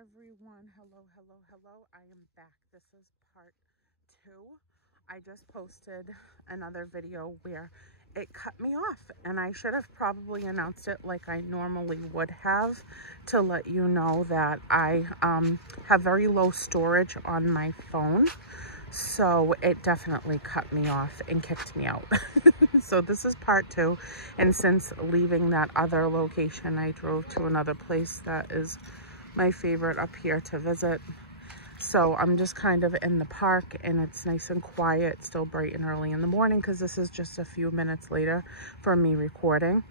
everyone. Hello. I am back. This is part 2. I just posted another video where it cut me off, and I should have probably announced it like I normally would have to let you know that I have very low storage on my phone. So it definitely cut me off and kicked me out. So this is part 2. And since leaving that other location, I drove to another place that is my favorite up here to visit. So I'm just kind of in the park, and it's nice and quiet, still bright and early in the morning, because this is just a few minutes later from me recording.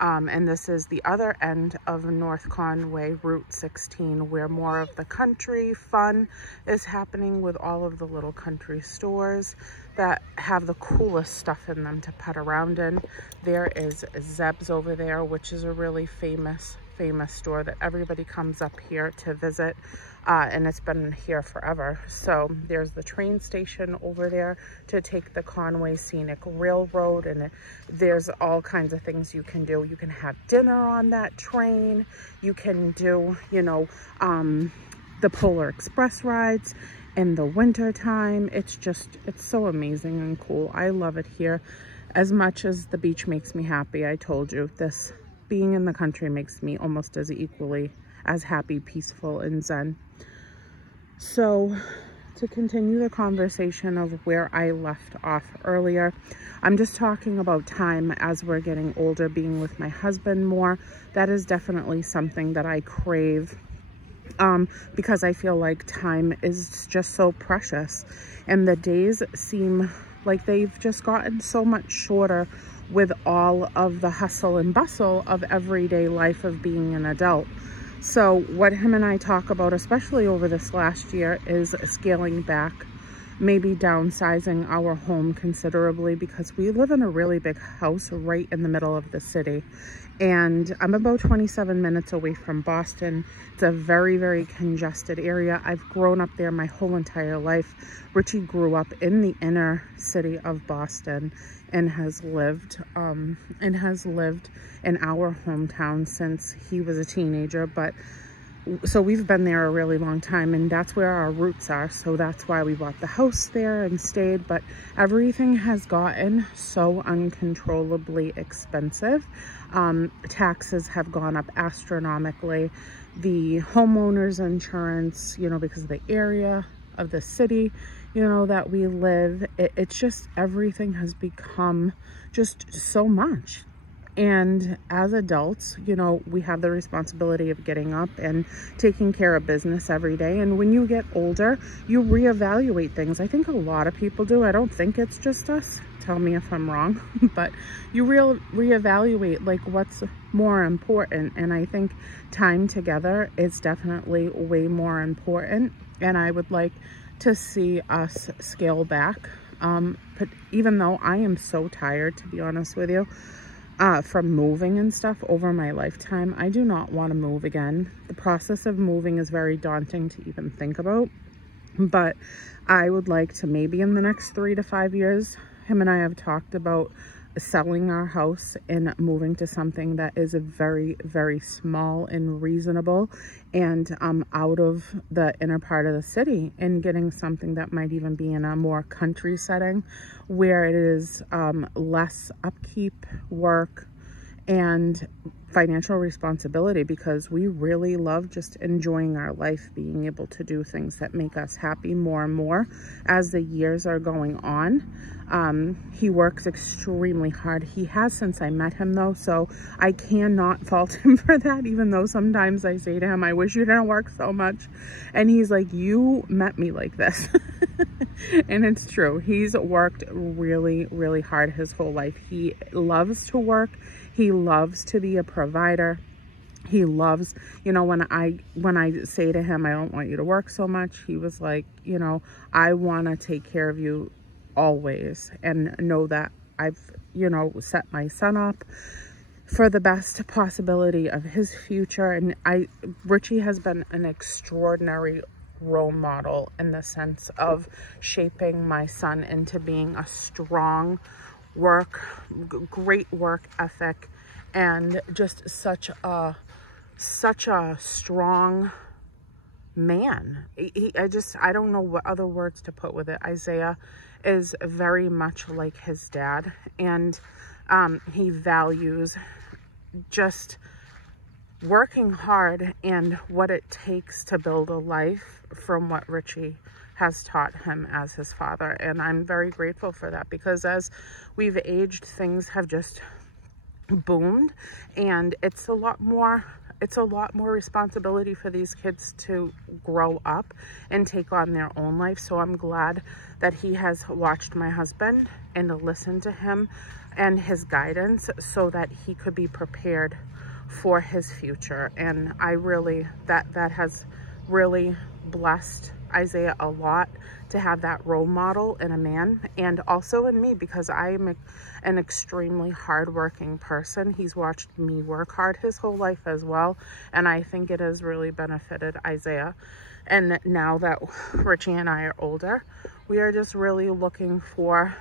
And this is the other end of North Conway, Route 16, where more of the country fun is happening with all of the little country stores that have the coolest stuff in them to pet around in. There is Zeb's over there, which is a really famous store that everybody comes up here to visit. And it's been here forever. So there's the train station over there to take the Conway Scenic Railroad, and there's all kinds of things you can do. You can have dinner on that train. You can do, you know, the Polar Express rides in the winter time. It's so amazing and cool. I love it here as much as the beach makes me happy. I told you, this being in the country makes me almost as equally as happy, peaceful, and zen. So to continue the conversation of where I left off earlier, I'm just talking about time as we're getting older, being with my husband more. That is definitely something that I crave, because I feel like time is just so precious, and the days seem like they've just gotten so much shorter with all of the hustle and bustle of everyday life of being an adult. So what him and I talk about, especially over this last year, is scaling back, maybe downsizing our home considerably, because we live in a really big house right in the middle of the city. And I'm about 27 minutes away from Boston. It's a very, very congested area. I've grown up there my whole entire life. Richie grew up in the inner city of Boston and has lived in our hometown since he was a teenager. But so we've been there a really long time, and that's where our roots are. So that's why we bought the house there and stayed. But everything has gotten so uncontrollably expensive. Taxes have gone up astronomically. The homeowners insurance, you know, because of the area of the city, you know, that we live, it's just, everything has become just so much. And as adults, you know, we have the responsibility of getting up and taking care of business every day. And when you get older, you reevaluate things. I think a lot of people do. I don't think it's just us. Tell me if I'm wrong. But you reevaluate like what's more important. And I think time together is definitely way more important. And I would like to see us scale back. But even though I am so tired, to be honest with you, from moving and stuff over my lifetime, I do not want to move again. The process of moving is very daunting to even think about, but I would like to, maybe in the next 3 to 5 years, him and I have talked about selling our house and moving to something that is very, very small and reasonable, and out of the inner part of the city, and getting something that might even be in a more country setting where it is less upkeep, work, and financial responsibility, because we really love just enjoying our life, being able to do things that make us happy more and more as the years are going on. He works extremely hard. He has since I met him, though, so I cannot fault him for that, even though sometimes I say to him, I wish you didn't work so much. And he's like, you met me like this. And it's true. He's worked really, really hard his whole life. He loves to work. He loves to be a provider. He loves, you know, when I say to him, I don't want you to work so much, he was like, you know, I want to take care of you always, and know that I've, you know, set my son up for the best possibility of his future. And Richie has been an extraordinary role model in the sense of shaping my son into being a strong great work ethic, and just such a strong man. I don't know what other words to put with it. Isaiah is very much like his dad, and he values just working hard and what it takes to build a life from what Richie has taught him as his father. And I'm very grateful for that, because as we've aged, things have just boomed, and it's a lot more responsibility for these kids to grow up and take on their own life. So I'm glad that he has watched my husband and listened to him and his guidance so that he could be prepared for his future. And I really, that has really blessed Isaiah a lot, to have that role model in a man, and also in me, because I am an extremely hardworking person. He's watched me work hard his whole life as well, and I think it has really benefited Isaiah. And now that Richie and I are older, we are just really looking for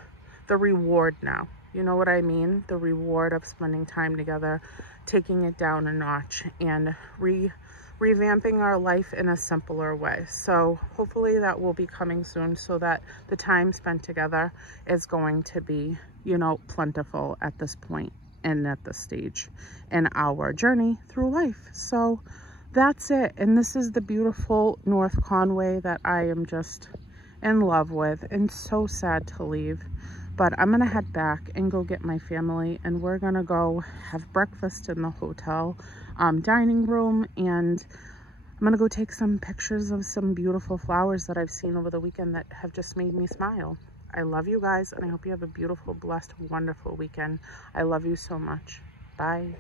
the reward now. You know what I mean? The reward of spending time together, taking it down a notch, and revamping our life in a simpler way. So hopefully that will be coming soon, so that the time spent together is going to be, you know, plentiful at this point and at this stage in our journey through life. So that's it. And this is the beautiful North Conway that I am just in love with, and so sad to leave. But I'm gonna head back and go get my family, and we're gonna go have breakfast in the hotel dining room, and I'm gonna go take some pictures of some beautiful flowers that I've seen over the weekend that have just made me smile. I love you guys, and I hope you have a beautiful, blessed, wonderful weekend. I love you so much. Bye.